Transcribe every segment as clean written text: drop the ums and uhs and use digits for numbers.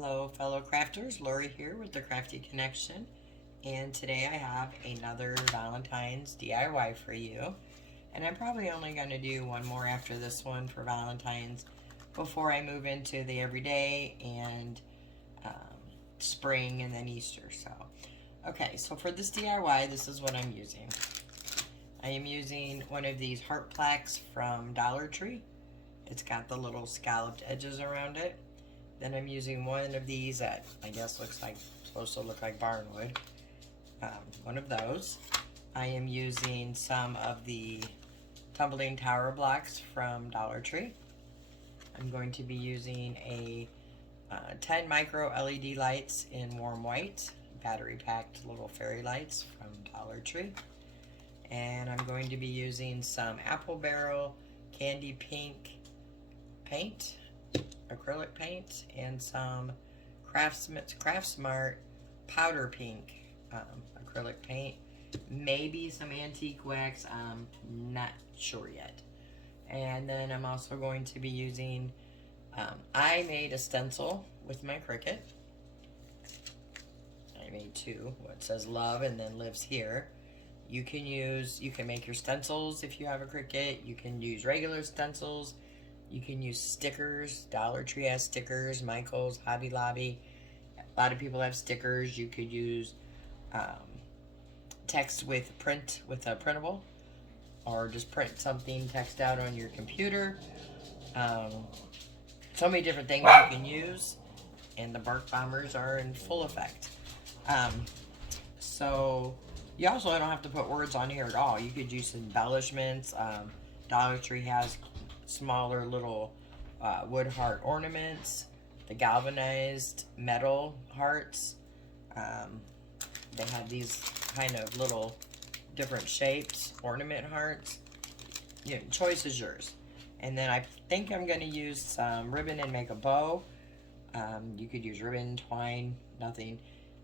Hello fellow crafters, Lori here with the Crafty Connection, and today I have another Valentine's DIY for you. And I'm probably only going to do one more after this one for Valentine's before I move into the everyday and spring and then Easter. Okay, so for this DIY, this is what I'm using. I am using one of these heart plaques from Dollar Tree. It's got the little scalloped edges around it. Then I'm using one of these that I guess supposed to look like barnwood. One of those. I am using some of the tumbling tower blocks from Dollar Tree. I'm going to be using a 10 micro LED lights in warm white, battery packed little fairy lights from Dollar Tree. And I'm going to be using some apple barrel candy pink paint, acrylic paint, and some Craftsmart powder pink acrylic paint, maybe some antique wax, not sure yet. And then I'm also going to be using, I made a stencil with my Cricut. I made two, what says love and then lives here. You can make your stencils if you have a Cricut. You can use regular stencils. You can use stickers. Dollar Tree has stickers. Michael's, Hobby Lobby. A lot of people have stickers. You could use text with a printable, or just print something, text out on your computer. So many different things you can use, and the bark bombers are in full effect. So you also don't have to put words on here at all. You could use embellishments. Dollar Tree has smaller little wood heart ornaments, the galvanized metal hearts. They have these kind of little different shapes, ornament hearts. Choice is yours. And then I think I'm going to use some ribbon and make a bow. You could use ribbon, twine, nothing.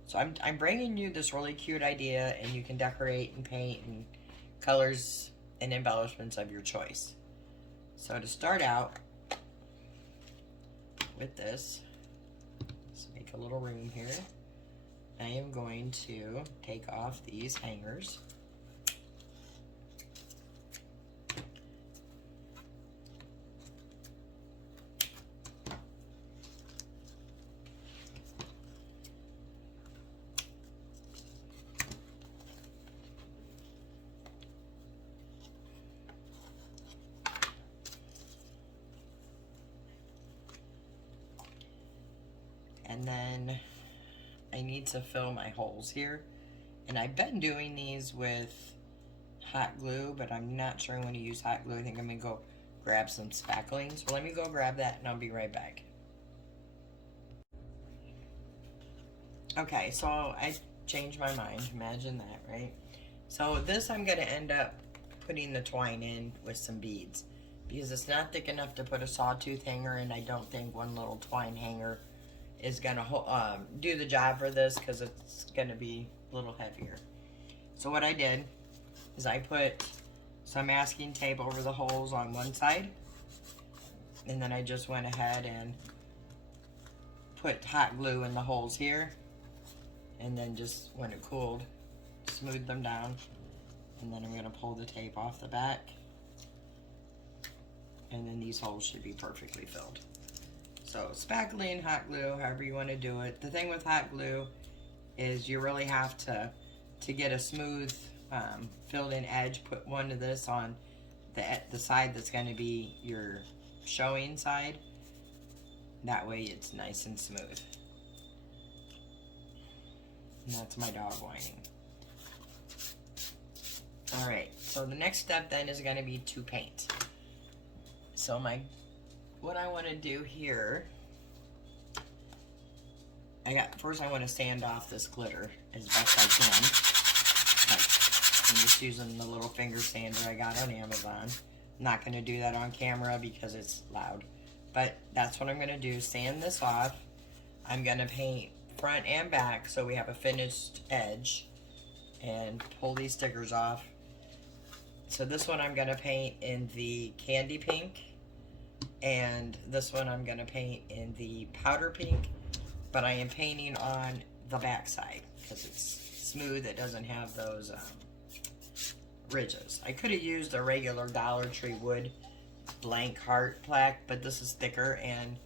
So I'm bringing you this really cute idea, and you can decorate and paint and colors and embellishments of your choice. So to start out with this, let's make a little room here. I am going to take off these hangers. And then I need to fill my holes here. And I've been doing these with hot glue, but I'm not sure I'm going to use hot glue. I think I'm going to go grab some spackling. So let me go grab that and I'll be right back. Okay, so I changed my mind. Imagine that, right? So this I'm going to end up putting the twine in with some beads, because it's not thick enough to put a sawtooth hanger, and I don't think one little twine hanger is gonna do the job for this, because it's gonna be a little heavier. So what I did is I put some masking tape over the holes on one side, and then I just went ahead and put hot glue in the holes here, and then just when it cooled, smoothed them down. And then I'm gonna pull the tape off the back, and then these holes should be perfectly filled. So spackling, hot glue, however you want to do it. The thing with hot glue is you really have to get a smooth filled in edge. Put one of this on the side that's going to be your showing side. That way it's nice and smooth. And that's my dog whining. Alright, so the next step then is going to be to paint. So what I want to do here, first I want to sand off this glitter as best I can. I'm just using the little finger sander I got on Amazon. I'm not going to do that on camera because it's loud, but that's what I'm going to do, sand this off. I'm going to paint front and back so we have a finished edge, and pull these stickers off. So this one I'm going to paint in the candy pink, and this one I'm going to paint in the powder pink, but I am painting on the back side because it's smooth. It doesn't have those ridges. I could have used a regular Dollar Tree wood blank heart plaque, but this is thicker and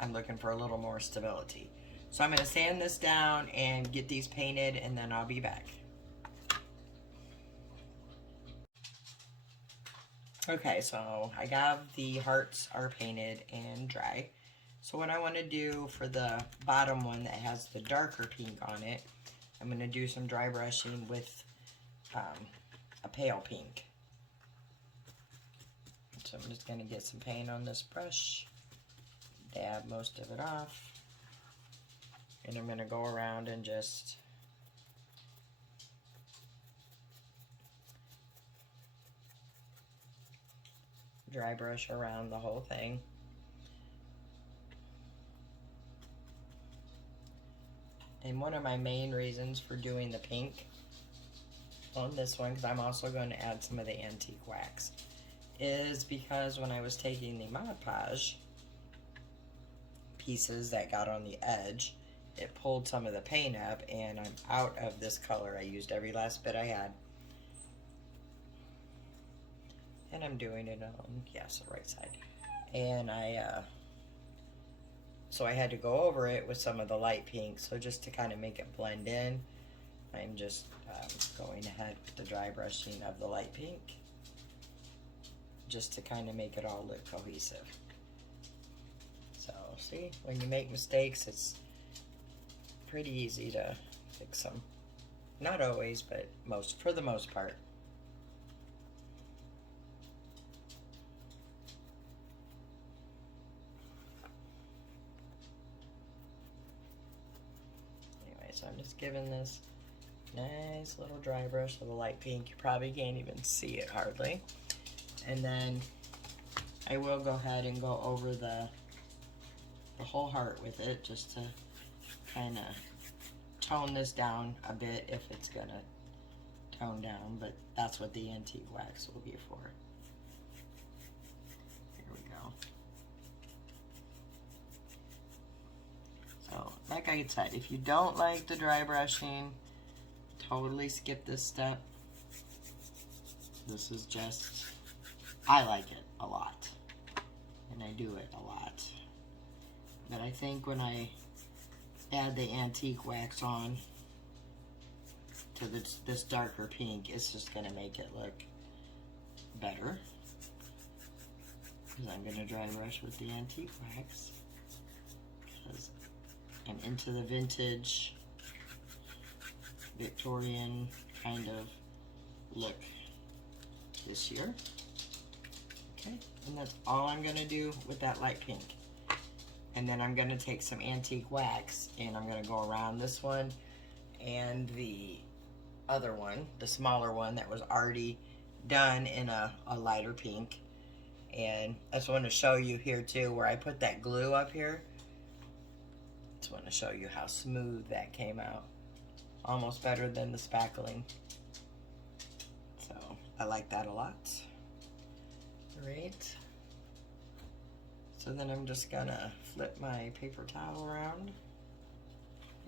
I'm looking for a little more stability. So I'm going to sand this down and get these painted, and then I'll be back. Okay, so I got the hearts are painted and dry. So what I want to do for the bottom one that has the darker pink on it, I'm going to do some dry brushing with a pale pink. So I'm just going to get some paint on this brush, dab most of it off, and I'm going to go around and just dry brush around the whole thing. And one of my main reasons for doing the pink on this one, because I'm also going to add some of the antique wax, is because when I was taking the Mod Podge pieces that got on the edge, it pulled some of the paint up, and I'm out of this color. I used every last bit I had. And I'm doing it on, yes, the right side. And so I had to go over it with some of the light pink. So just to kind of make it blend in, I'm just going ahead with the dry brushing of the light pink, just to kind of make it all look cohesive. So see, when you make mistakes, it's pretty easy to fix them. Not always, but for the most part. Anyway, so I'm just giving this nice little dry brush with a light pink. You probably can't even see it hardly. And then I will go ahead and go over the whole heart with it, just to kind of tone this down a bit if it's gonna tone down, but that's what the antique wax will be for. Here we go. So like I said, if you don't like the dry brushing, totally skip this step. This is just, I like it a lot, and I do it a lot. But I think when I add the antique wax on to this darker pink, it's just going to make it look better. Because I'm going to dry brush with the antique wax, because I'm into the vintage Victorian kind of look this year. Okay, and that's all I'm going to do with that light pink. And then I'm going to take some antique wax and I'm going to go around this one and the other one, the smaller one that was already done in a lighter pink. And I just want to show you here too, where I put that glue up here. Just want to show you how smooth that came out. Almost better than the spackling. So I like that a lot. Great. So then I'm just gonna flip my paper towel around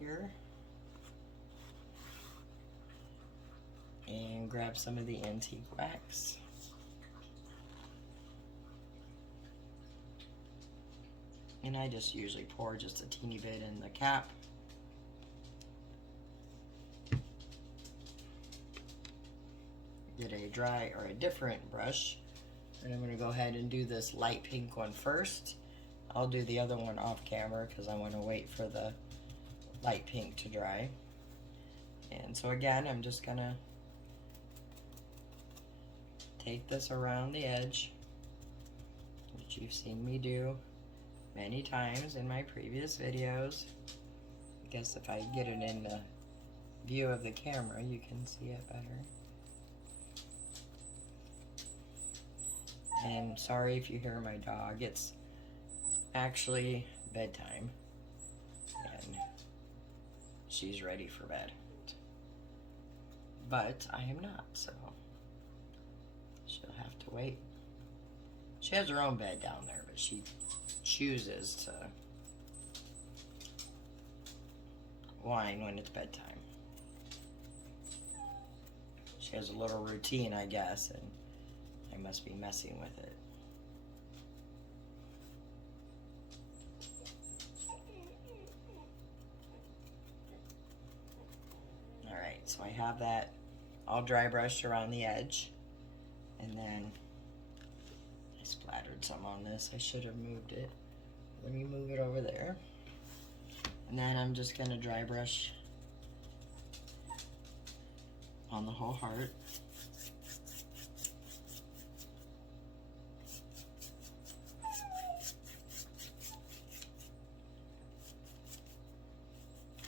here and grab some of the antique wax. And I just usually pour just a teeny bit in the cap. Get a dry or a different brush. And I'm going to go ahead and do this light pink one first. I'll do the other one off camera because I want to wait for the light pink to dry. And so again, I'm just going to take this around the edge, which you've seen me do many times in my previous videos. I guess if I get it in the view of the camera, you can see it better. And sorry if you hear my dog, it's actually bedtime and she's ready for bed. But I am not, so she'll have to wait. She has her own bed down there, but she chooses to wine when it's bedtime. She has a little routine, I guess, and I must be messing with it. Alright, so I have that all dry brushed around the edge, and then I splattered some on this. I should have moved it. Let me move it over there. And then I'm just going to dry brush on the whole heart.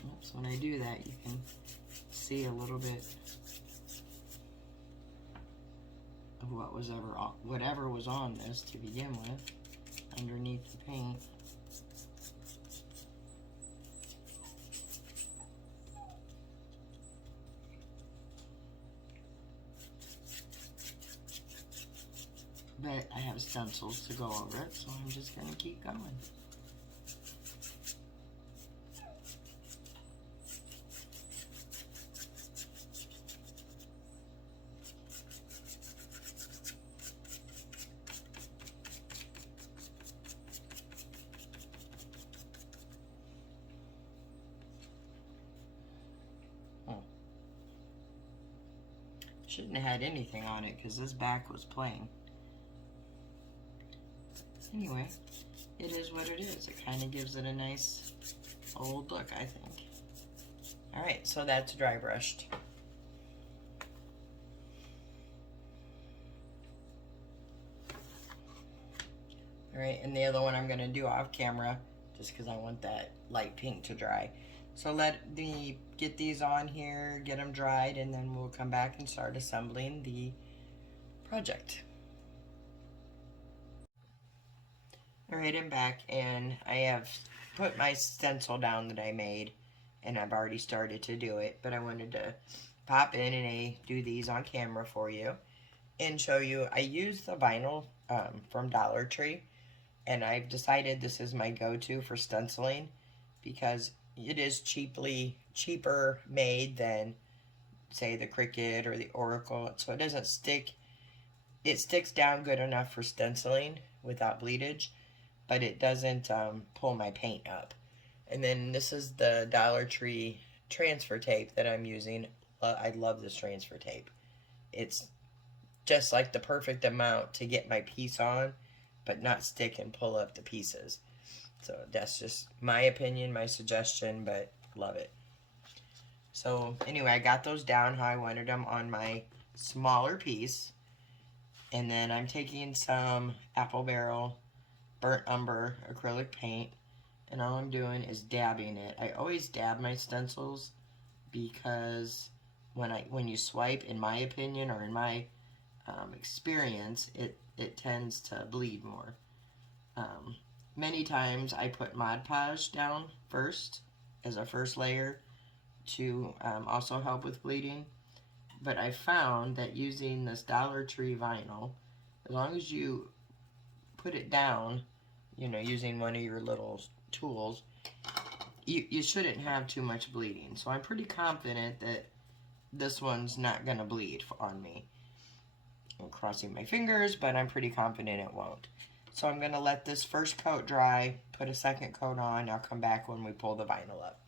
Oops, when I do that, you can see a little bit of whatever was on this to begin with underneath the paint. But I have stencils to go over it, so I'm just going to keep going. Shouldn't have had anything on it because this back was plain. Anyway, it is what it is. It kind of gives it a nice old look, I think. Alright, so that's dry brushed. Alright, and the other one I'm going to do off camera just because I want that light pink to dry. So let me get these on here, get them dried, and then we'll come back and start assembling the project. Alright, I'm back, and I have put my stencil down that I made, and I've already started to do it, but I wanted to pop in and do these on camera for you and show you. I use the vinyl from Dollar Tree, and I've decided this is my go-to for stenciling because it is cheaper made than, say, the Cricut or the Oracle, so it doesn't stick. It sticks down good enough for stenciling without bleedage, but it doesn't pull my paint up. And then this is the Dollar Tree transfer tape that I'm using. I love this transfer tape. It's just like the perfect amount to get my piece on, but not stick and pull up the pieces. So that's just my opinion, my suggestion, but love it. So anyway, I got those down how I wanted them on my smaller piece. And then I'm taking some Apple Barrel Burnt Umber acrylic paint, and all I'm doing is dabbing it. I always dab my stencils because when you swipe, in my opinion, or in my experience, it tends to bleed more. Many times I put Mod Podge down first as a first layer to also help with bleeding. But I found that using this Dollar Tree vinyl, as long as you put it down, you know, using one of your little tools, you shouldn't have too much bleeding. So I'm pretty confident that this one's not going to bleed on me. I'm crossing my fingers, but I'm pretty confident it won't. So I'm going to let this first coat dry, put a second coat on. I'll come back when we pull the vinyl up.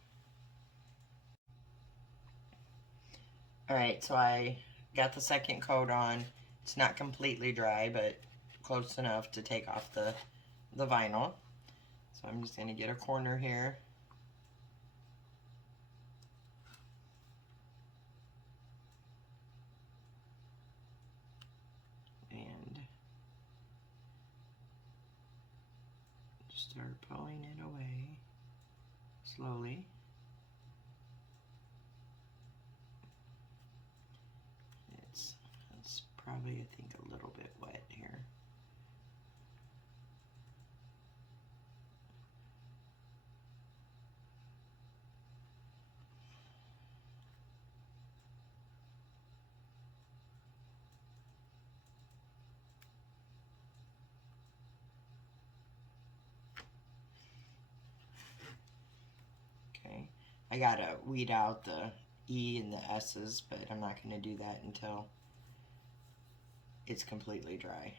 Alright, so I got the second coat on. It's not completely dry, but close enough to take off the vinyl. So I'm just going to get a corner here. And just start pulling it away slowly. It's probably, I think, a little bit wet here. I gotta weed out the E and the S's, but I'm not gonna do that until it's completely dry.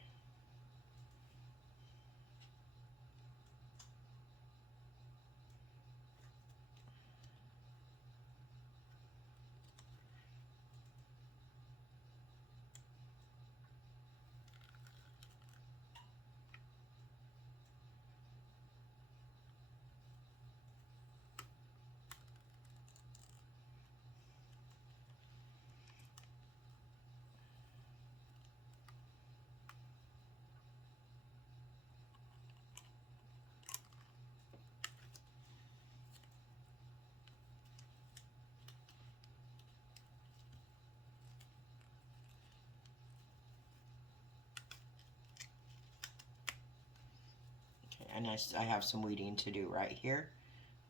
And I have some weeding to do right here.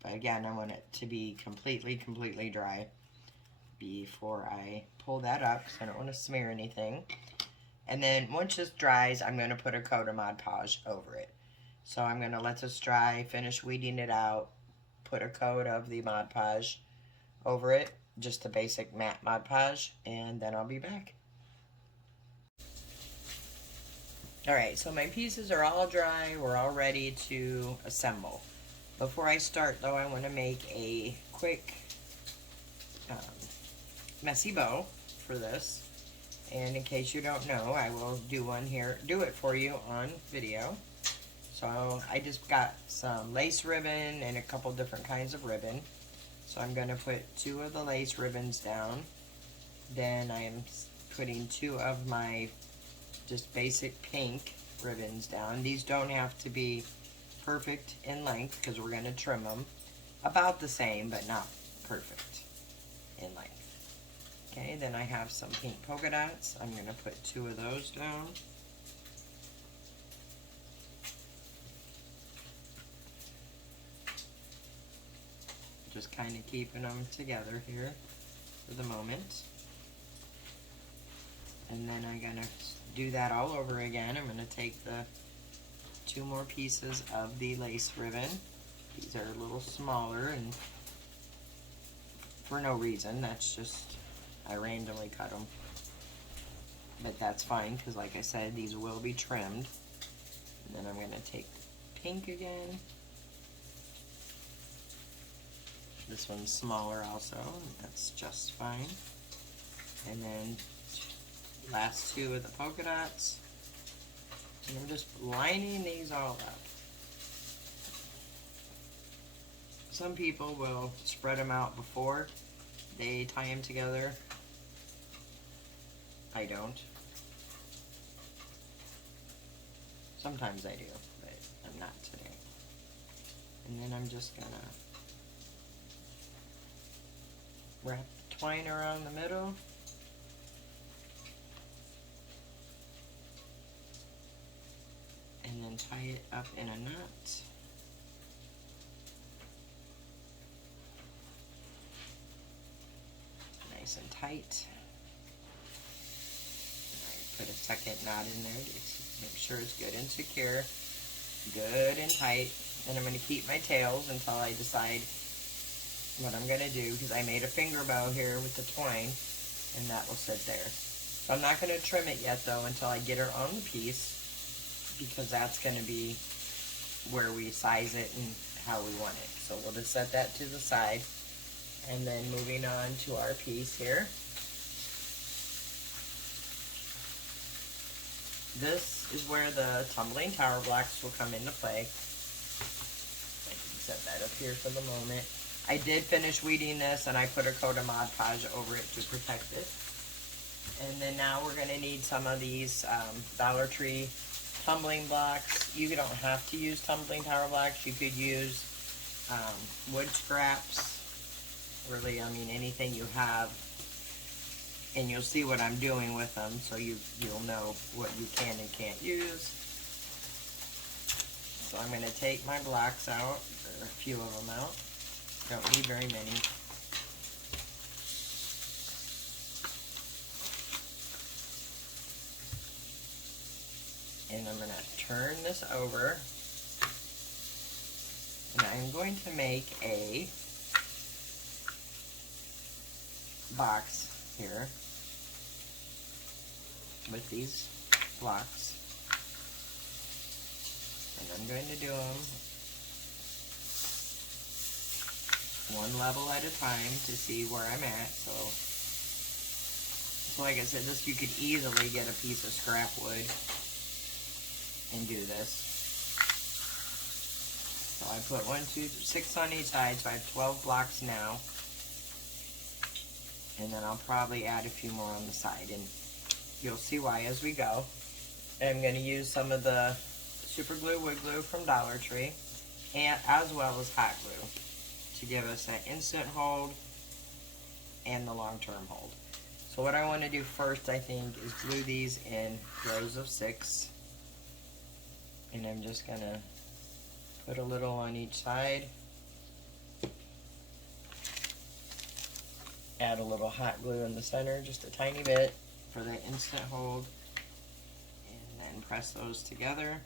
But again, I want it to be completely dry before I pull that up because I don't want to smear anything. And then once this dries, I'm going to put a coat of Mod Podge over it. So I'm going to let this dry, finish weeding it out, put a coat of the Mod Podge over it, just the basic matte Mod Podge, and then I'll be back. Alright, so my pieces are all dry. We're all ready to assemble. Before I start, though, I want to make a quick messy bow for this. And in case you don't know, I will do it for you on video. So I just got some lace ribbon and a couple different kinds of ribbon. So I'm going to put 2 of the lace ribbons down. Then I am putting 2 of my just basic pink ribbons down. These don't have to be perfect in length because we're going to trim them about the same, but not perfect in length. Okay, then I have some pink polka dots. I'm going to put 2 of those down. Just kind of keeping them together here for the moment. And then I'm going to do that all over again. I'm going to take the 2 more pieces of the lace ribbon. These are a little smaller and for no reason. That's just, I randomly cut them. But that's fine because like I said, these will be trimmed. And then I'm going to take pink again. This one's smaller also. That's just fine. And then last 2 of the polka dots. And I'm just lining these all up. Some people will spread them out before they tie them together. I don't. Sometimes I do, but I'm not today. And then I'm just gonna wrap the twine around the middle. And then tie it up in a knot. Nice and tight. And I put a second knot in there to make sure it's good and secure. Good and tight. And I'm going to keep my tails until I decide what I'm going to do, because I made a finger bow here with the twine, and that will sit there. So I'm not going to trim it yet though until I get her on the piece, because that's going to be where we size it and how we want it. So we'll just set that to the side. And then moving on to our piece here. This is where the tumbling tower blocks will come into play. I can set that up here for the moment. I did finish weeding this and I put a coat of Mod Podge over it to protect it. And then now we're going to need some of these Dollar Tree tumbling blocks. You don't have to use tumbling tower blocks. You could use wood scraps. Really, I mean, anything you have. And you'll see what I'm doing with them, so you'll know what you can and can't use. So I'm going to take my blocks out, or a few of them out. Don't need very many. And I'm going to turn this over. And I'm going to make a box here with these blocks, and I'm going to do them one level at a time to see where I'm at. So like I said, this, you could easily get a piece of scrap wood and do this. So I put 1, 2, 6 on each side, so I have 12 blocks now. And then I'll probably add a few more on the side, and you'll see why as we go. And I'm going to use some of the super glue, wood glue from Dollar Tree, and as well as hot glue to give us that instant hold and the long-term hold. So what I want to do first, I think, is glue these in rows of 6. And I'm just going to put a little on each side. Add a little hot glue in the center, just a tiny bit for the instant hold. And then press those together.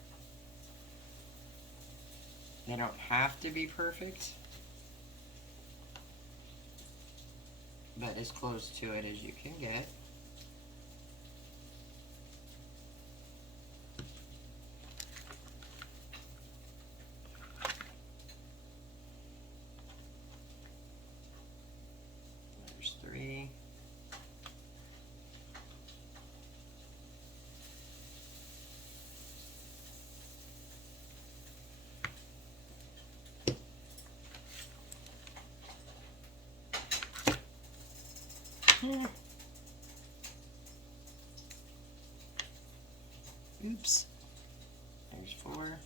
They don't have to be perfect, but as close to it as you can get. There's 3. Oops. There's 4.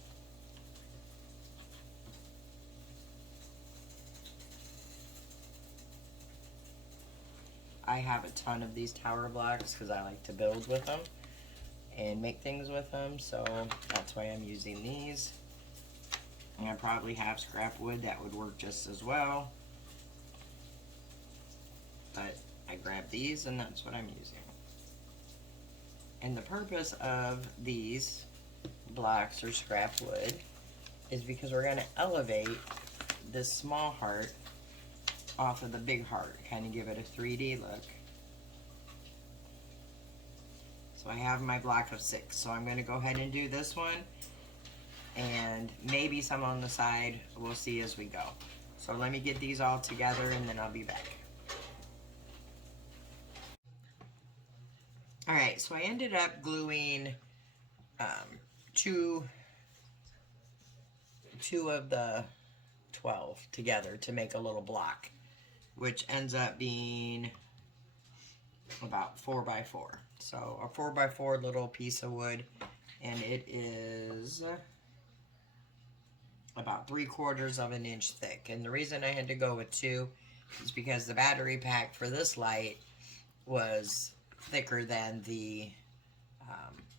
I have a ton of these tower blocks because I like to build with them and make things with them, so that's why I'm using these. And I probably have scrap wood that would work just as well, but I grabbed these and that's what I'm using. And the purpose of these blocks or scrap wood is because we're going to elevate this small heart off of the big heart, kind of give it a 3D look. So I have my block of 6, so I'm going to go ahead and do this one, and maybe some on the side. We'll see as we go. So let me get these all together and then I'll be back. Alright, so I ended up gluing two of the 12 together to make a little block, which ends up being about 4 by 4. So a 4 by 4 little piece of wood, and it is about 3/4 of an inch thick. And the reason I had to go with 2 is because the battery pack for this light was thicker than the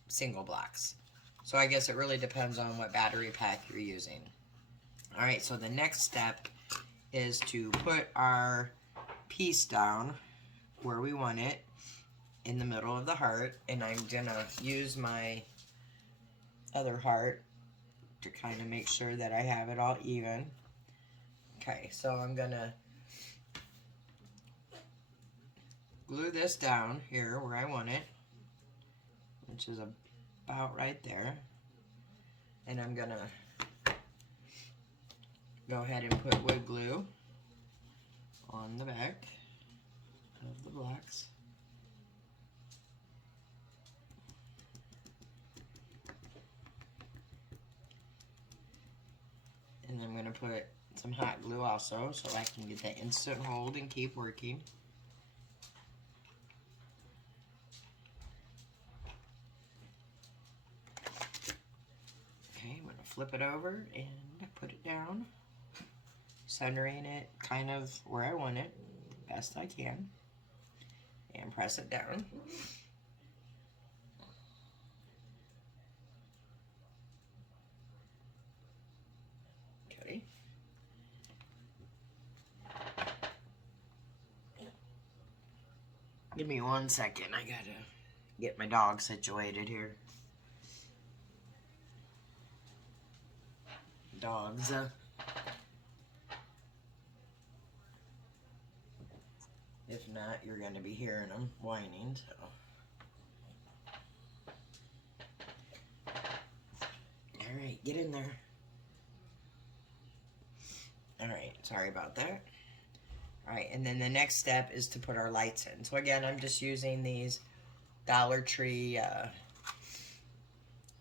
single blocks. So I guess it really depends on what battery pack you're using. Alright, so the next step is to put our piece down where we want it, in the middle of the heart, and I'm gonna use my other heart to kind of make sure that I have it all even. Okay, so I'm gonna glue this down here where I want it, which is about right there, and I'm gonna go ahead and put wood glue on the back of the blocks. And I'm going to put some hot glue also so I can get that instant hold and keep working. Okay, I'm going to flip it over and put it down, centering it kind of where I want it, best I can, and press it down. Okay. Give me 1 second, I gotta get my dog situated here. Dogs. If not, you're going to be hearing them whining. So. All right, get in there. All right, sorry about that. All right, and then the next step is to put our lights in. So again, I'm just using these Dollar Tree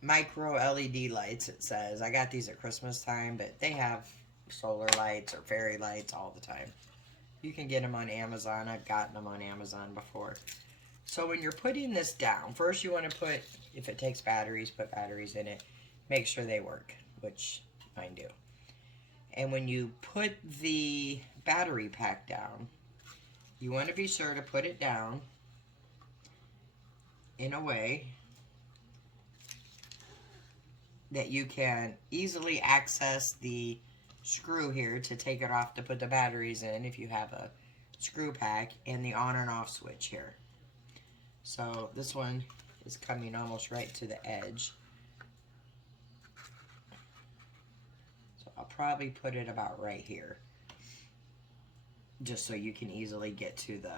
micro LED lights, it says. I got these at Christmas time, but they have solar lights or fairy lights all the time. You can get them on Amazon. I've gotten them on Amazon before. So when you're putting this down, first you want to put, if it takes batteries, put batteries in it. Make sure they work, which mine do. And when you put the battery pack down, you want to be sure to put it down in a way that you can easily access the screw here to take it off to put the batteries in if you have a screw pack, and the on and off switch here. So this one is coming almost right to the edge. So I'll probably put it about right here, just so you can easily get to the,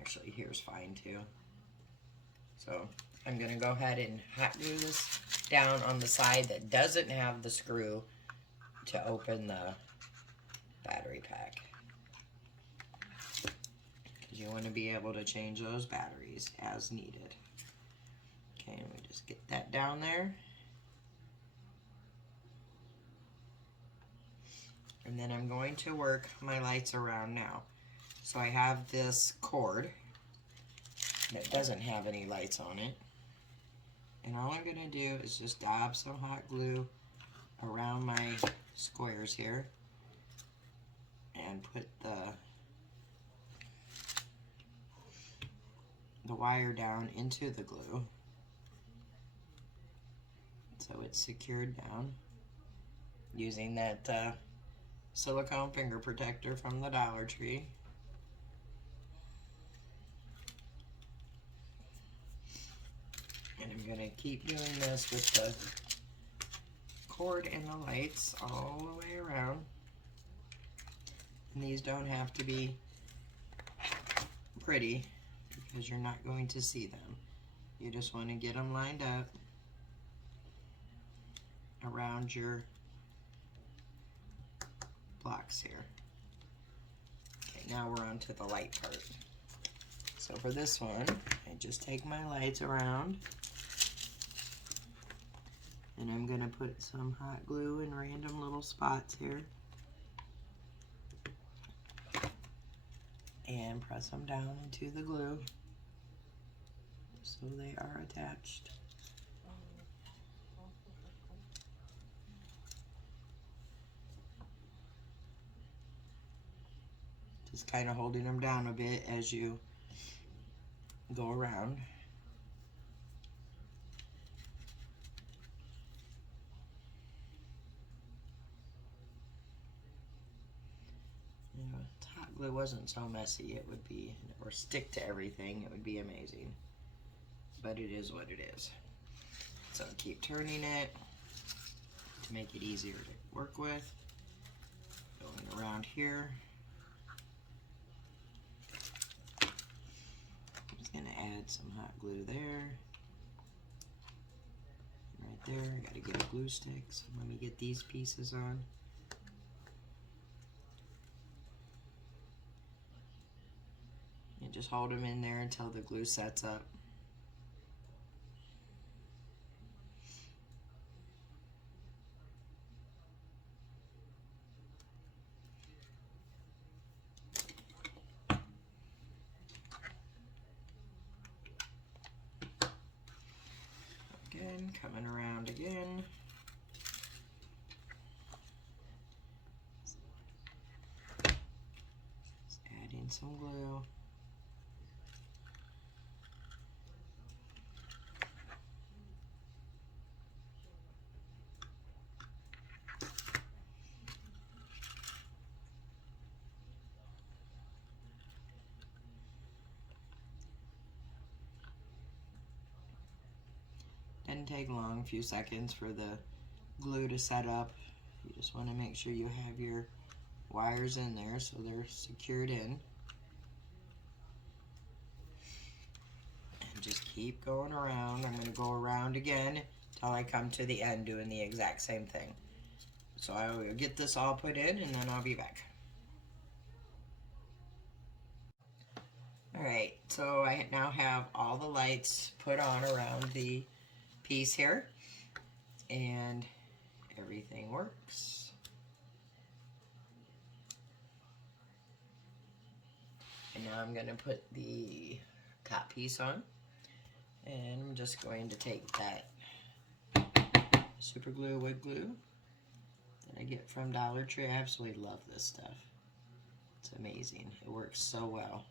actually here's fine too. So I'm going to go ahead and hot glue this down on the side that doesn't have the screw to open the battery pack. Because you want to be able to change those batteries as needed. Okay, let me just get that down there. And then I'm going to work my lights around now. So I have this cord that doesn't have any lights on it. And all I'm going to do is just dab some hot glue around my squares here and put the wire down into the glue so it's secured down using that silicone finger protector from the Dollar Tree. And I'm going to keep doing this with the cord and the lights all the way around. And these don't have to be pretty because you're not going to see them. You just want to get them lined up around your blocks here. Okay, now we're on to the light part. So for this one, I just take my lights around, and I'm going to put some hot glue in random little spots here and press them down into the glue so they are attached. Just kind of holding them down a bit as you go around. You know, if hot glue wasn't so messy, it would be, or stick to everything, it would be amazing. But it is what it is. So keep turning it to make it easier to work with. Going around here. I'm going to add some hot glue there. Right there. I got to get a glue stick, so let me get these pieces on. And just hold them in there until the glue sets up. Again, coming around again. Just adding some glue. Didn't take long, a few seconds for the glue to set up. You just want to make sure you have your wires in there so they're secured in. just keep going around. I'm going to go around again till I come to the end doing the exact same thing. So I will get this all put in and then I'll be back. Alright, so I now have all the lights put on around the piece here, and everything works. And now I'm going to put the top piece on, and I'm just going to take that super glue, wood glue that I get from Dollar Tree. I absolutely love this stuff. It's amazing. It works so well.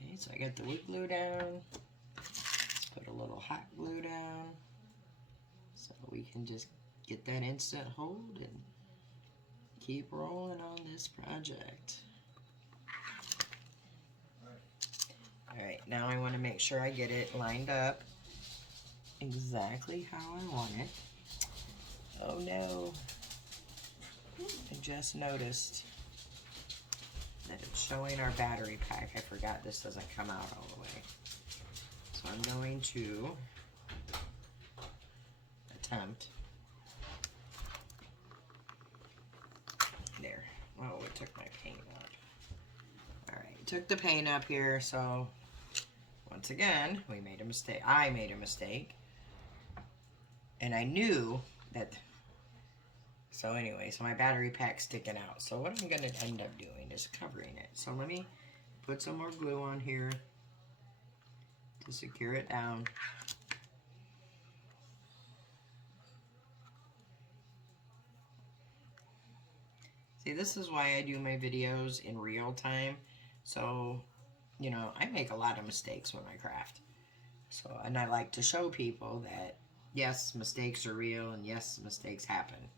Okay, so I got the wood glue down. Let's put a little hot glue down so we can just get that instant hold and keep rolling on this project. Alright, now I want to make sure I get it lined up exactly how I want it. Oh no, I just noticed that it's showing our battery pack. I forgot this doesn't come out all the way. So I'm going to attempt. There. Oh, it took my paint up. Alright, took the paint up here, so once again, we made a mistake. I made a mistake. And I knew that. So anyway, so my battery pack's sticking out. So what I'm going to end up doing is covering it. So let me put some more glue on here to secure it down. See, this is why I do my videos in real time. So, you know, I make a lot of mistakes when I craft. So, and I like to show people that, yes, mistakes are real, and yes, mistakes happen,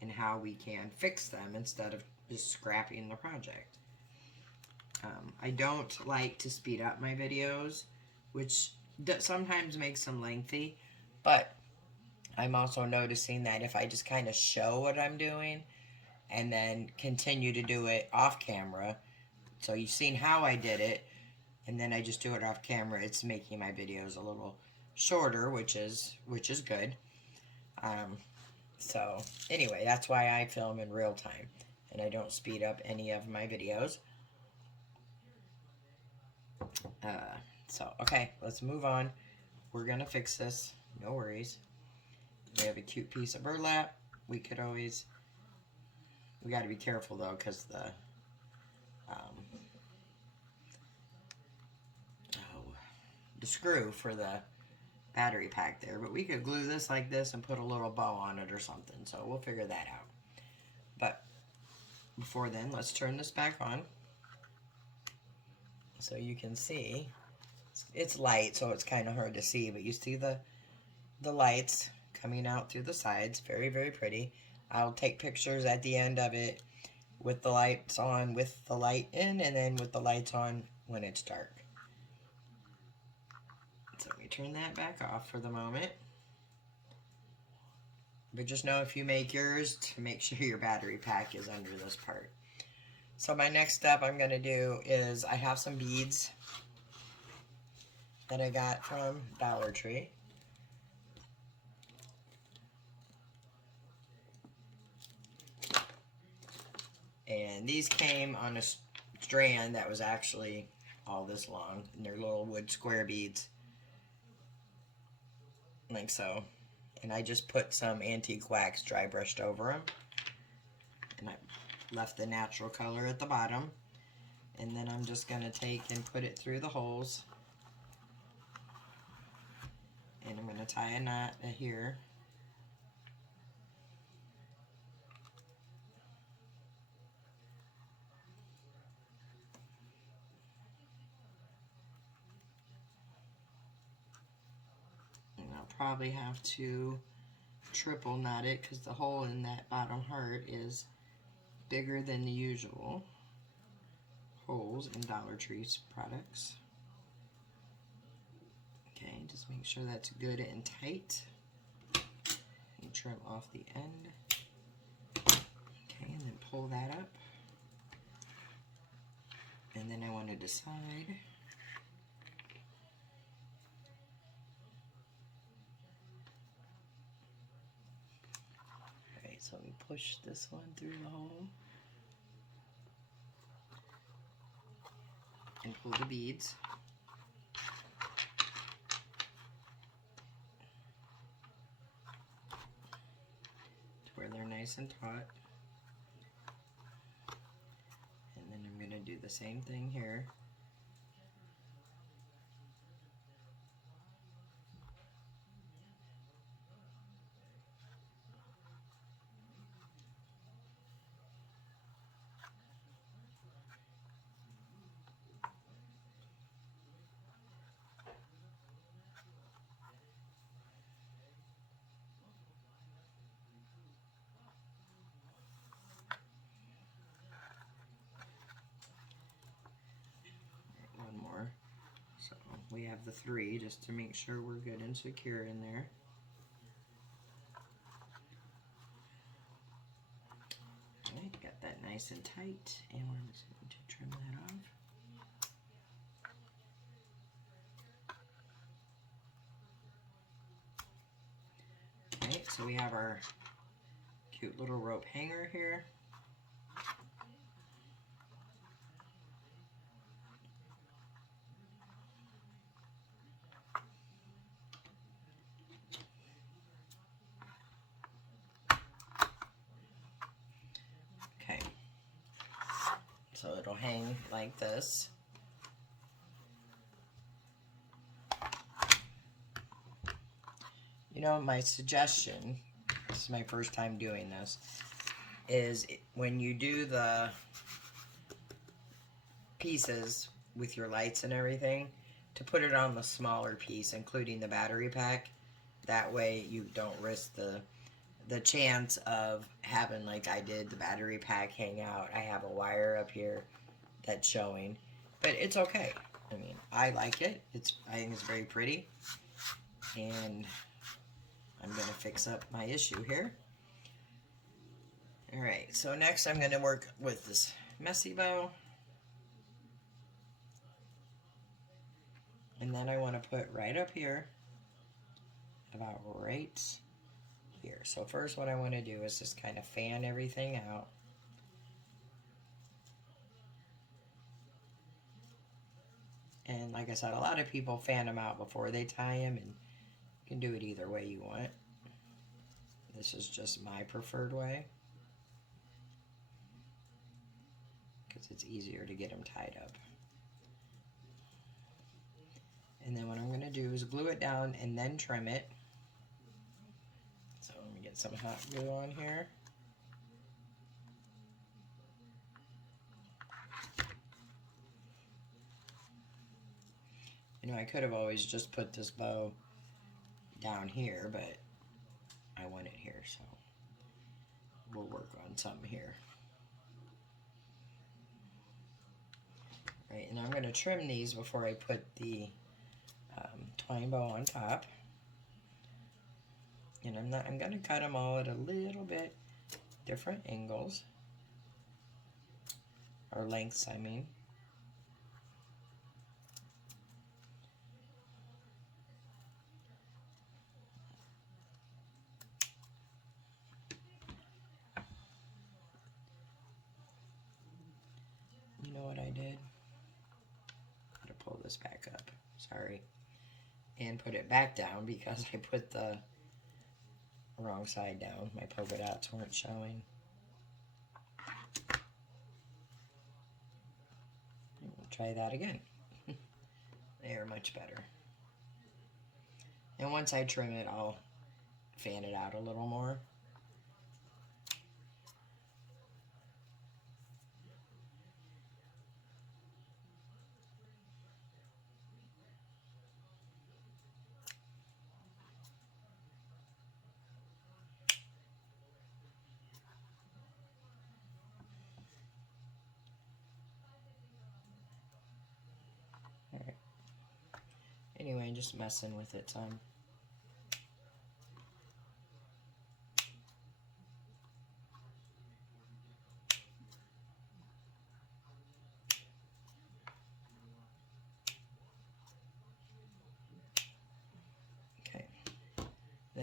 and how we can fix them instead of just scrapping the project. I don't like to speed up my videos, which sometimes makes them lengthy, but I'm also noticing that if I just kind of show what I'm doing and then continue to do it off camera, so you've seen how I did it, and then I just do it off camera, it's making my videos a little shorter, which is good. So anyway, that's why I film in real time and I don't speed up any of my videos. So okay, let's move on. We're gonna fix this, no worries. We have a cute piece of burlap. We got to be careful though, because the screw for the battery pack there, but we could glue this like this and put a little bow on it or something, so we'll figure that out. But before then, let's turn this back on so you can see. It's light, so it's kind of hard to see, but you see the lights coming out through the sides. Very, very pretty. I'll take pictures at the end of it with the lights on, with the light in, and then with the lights on when it's dark. So let me turn that back off for the moment. But just know if you make yours, to make sure your battery pack is under this part. So my next step I'm going to do is, I have some beads that I got from Dollar Tree. And these came on a strand that was actually all this long. And they're little wood square beads. Like so. And I just put some antique wax dry brushed over them. And I left the natural color at the bottom. And then I'm just going to take and put it through the holes. And I'm going to tie a knot here. And I'll probably have to triple knot it because the hole in that bottom heart is bigger than the usual holes in Dollar Tree's products. Okay, just make sure that's good and tight. And trim off the end. Okay, and then pull that up. And then I want to decide. Alright, so we push this one through the hole and pull the beads. To where they're nice and taut. And then I'm going to do the same thing here. One more. So we have the 3 just to make sure we're good and secure in there. Alright, got that nice and tight, and we're just going to trim that off. Okay, so we have our cute little rope hanger here. Okay, so it'll hang like this. You know, my suggestion, this is my first time doing this, is when you do the pieces with your lights and everything, to put it on the smaller piece, including the battery pack. That way you don't risk the chance of having, like I did, the battery pack hang out. I have a wire up here that's showing, but it's okay. I mean, I like it. I think it's very pretty, and I'm going to fix up my issue here. Alright, so next I'm going to work with this messy bow. And then I want to put right up here, about right here. So first what I want to do is just kind of fan everything out. And like I said, a lot of people fan them out before they tie them, and you can do it either way you want. This is just my preferred way, because it's easier to get them tied up. And then what I'm going to do is glue it down and then trim it. So let me get some hot glue on here. You know, I could have always just put this bow down here, but I want it here, so we'll work on something here. Right, and I'm going to trim these before I put the twine bow on top. And I'm going to cut them all at a little bit different angles, or lengths, I mean. You know what I did? I'm going to pull this back up, sorry, and put it back down because I put the wrong side down. My polka dots weren't showing. We'll try that again. They are much better. And once I trim it, I'll fan it out a little more. Alright. Anyway, just messing with it some.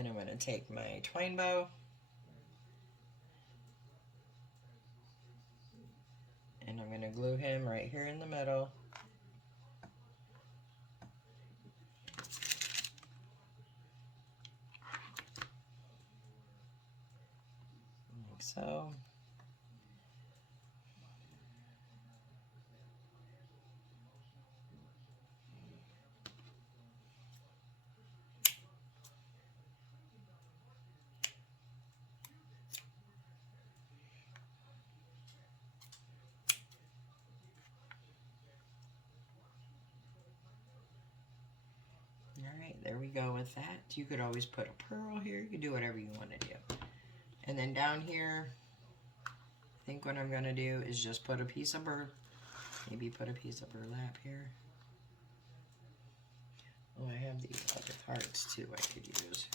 then I'm going to take my twine bow and I'm going to glue him right here in the middle. Like so. Alright, there we go with that. You could always put a pearl here. You can do whatever you want to do. And then down here, I think what I'm going to do is just put a piece of maybe put a piece of burlap here. Oh, I have these other cards too I could use.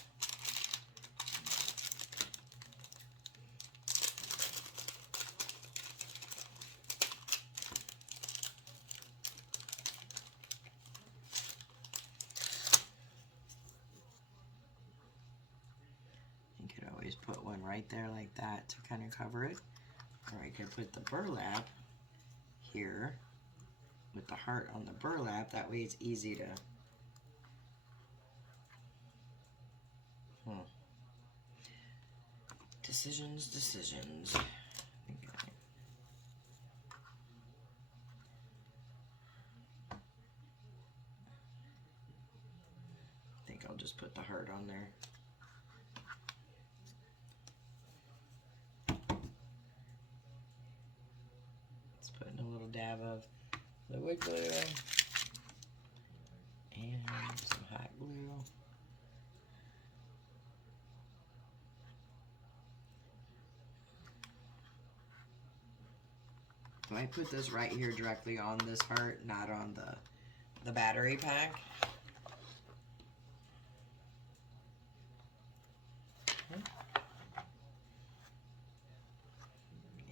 Put one right there like that to kind of cover it, or I could put the burlap here with the heart on the burlap. That way it's easy to decisions. I think I'll just put the heart on there. Putting a little dab of liquid glue and some hot glue. So I put this right here directly on this heart, not on the battery pack.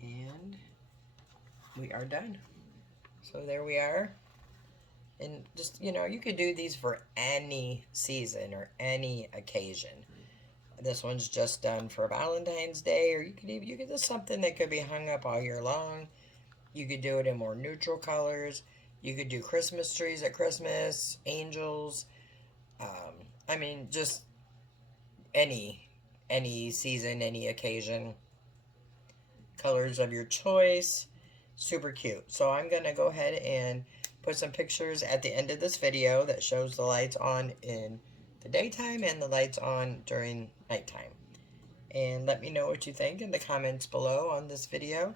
And we are done. So there we are. And just, you know, you could do these for any season or any occasion. This one's just done for Valentine's Day, or you could do something that could be hung up all year long. You could do it in more neutral colors. You could do Christmas trees at Christmas, angels. I mean, just any season, any occasion. Colors of your choice. Super cute. So I'm going to go ahead and put some pictures at the end of this video that shows the lights on in the daytime and the lights on during nighttime. And let me know what you think in the comments below on this video,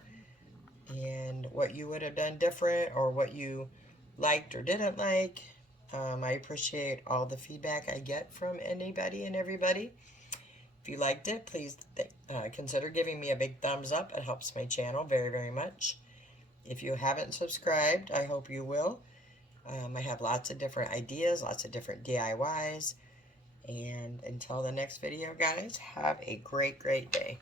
and what you would have done different, or what you liked or didn't like. I appreciate all the feedback I get from anybody and everybody. If you liked it, please consider giving me a big thumbs up. It helps my channel very, very much. If you haven't subscribed, I hope you will. I have lots of different ideas, lots of different DIYs. And until the next video, guys, have a great, great day.